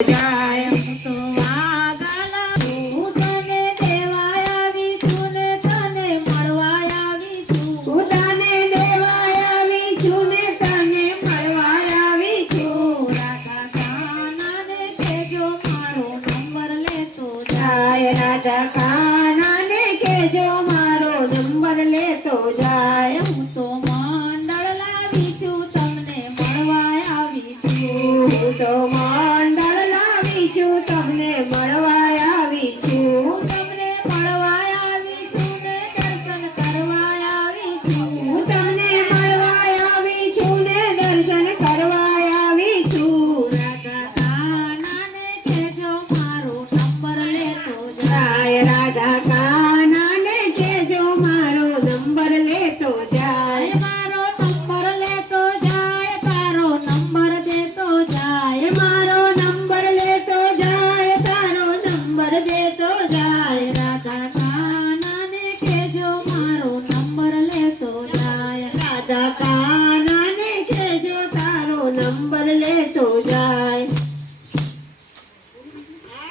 જાય તો વાગલા હું તને દેવા આવી છું ને તને મળવા આવી છું હું તને દેવા આવી છું ને તને મળવા આવી છું રાધા કાનાને કહેજો મારો નંબર લેતો જાય રાધા કાનાને કહેજો મારો નંબર લેતો જાય હું તો મંડળ લાવી છું તમને મળવા આવી છું હું તો મંડળ લાવી છું તમને મળવા આવી છું હું તમને મળવા આવી છું ને દર્શન કરવા આવી છું હું તમને મળવા આવી છું ને દર્શન કરવા આવી છું રાધા કાનાને કહેજો મારો નંબર લેતો જાય રાધા કાનાને કહેજો મારો નંબર લેતો જાય મારો નંબર લેતો જાય તારો નંબર દેતો જાય મારો નંબર લેતો જાય તારો નંબર દેતો જાય રાધા કાનાને કહેજો મારો નંબર લેતો જાય રાધા કાનાને કહેજો તારો નંબર લેતો જાય